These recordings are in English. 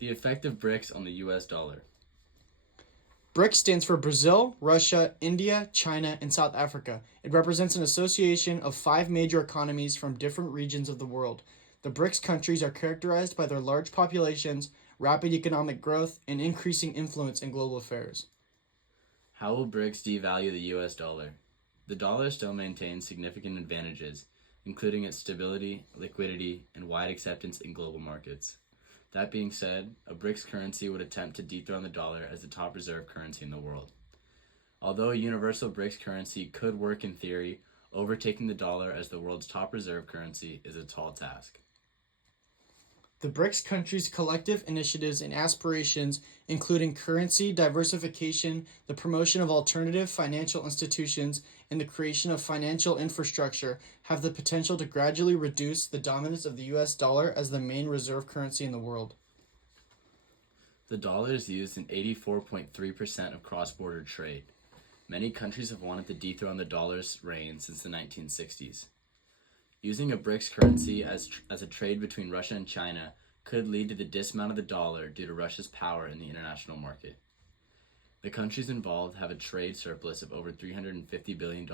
The effect of BRICS on the US dollar. BRICS stands for Brazil, Russia, India, China, and South Africa. It represents an association of 5 major economies from different regions of the world. The BRICS countries are characterized by their large populations, rapid economic growth, and increasing influence in global affairs. How will BRICS devalue the US dollar? The dollar still maintains significant advantages, including its stability, liquidity, and wide acceptance in global markets. That being said, a BRICS currency would attempt to dethrone the dollar as the top reserve currency in the world. Although a universal BRICS currency could work in theory, overtaking the dollar as the world's top reserve currency is a tall task. The BRICS countries' collective initiatives and aspirations, including currency diversification, the promotion of alternative financial institutions, and the creation of financial infrastructure, have the potential to gradually reduce the dominance of the US dollar as the main reserve currency in the world. The dollar is used in 84.3% of cross-border trade. Many countries have wanted to dethrone the dollar's reign since the 1960s. Using a BRICS currency as a trade between Russia and China could lead to the dismount of the dollar due to Russia's power in the international market. The countries involved have a trade surplus of over $350 billion,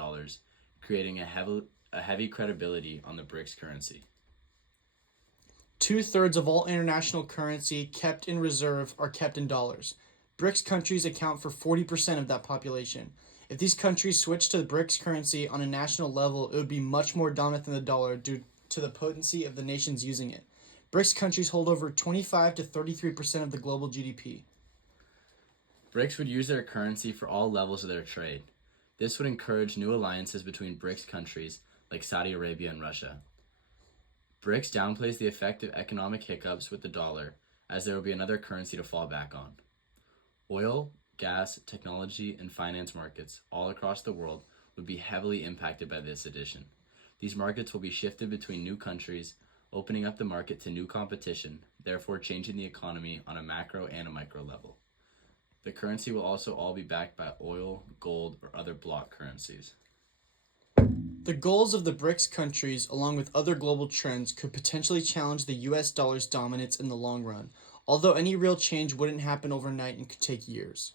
creating a heavy credibility on the BRICS currency. 2/3 of all international currency kept in reserve are kept in dollars. BRICS countries account for 40% of that population. If these countries switch to the BRICS currency on a national level, it would be much more dominant than the dollar due to the potency of the nations using it. BRICS countries hold over 25 to 33% of the global GDP. BRICS would use their currency for all levels of their trade. This would encourage new alliances between BRICS countries like Saudi Arabia and Russia. BRICS downplays the effect of economic hiccups with the dollar, as there will be another currency to fall back on. Oil, gas, technology, and finance markets all across the world would be heavily impacted by this addition. These markets will be shifted between new countries, opening up the market to new competition, therefore changing the economy on a macro and a micro level. The currency will also all be backed by oil, gold, or other block currencies. The goals of the BRICS countries, along with other global trends, could potentially challenge the US dollar's dominance in the long run, although any real change wouldn't happen overnight and could take years.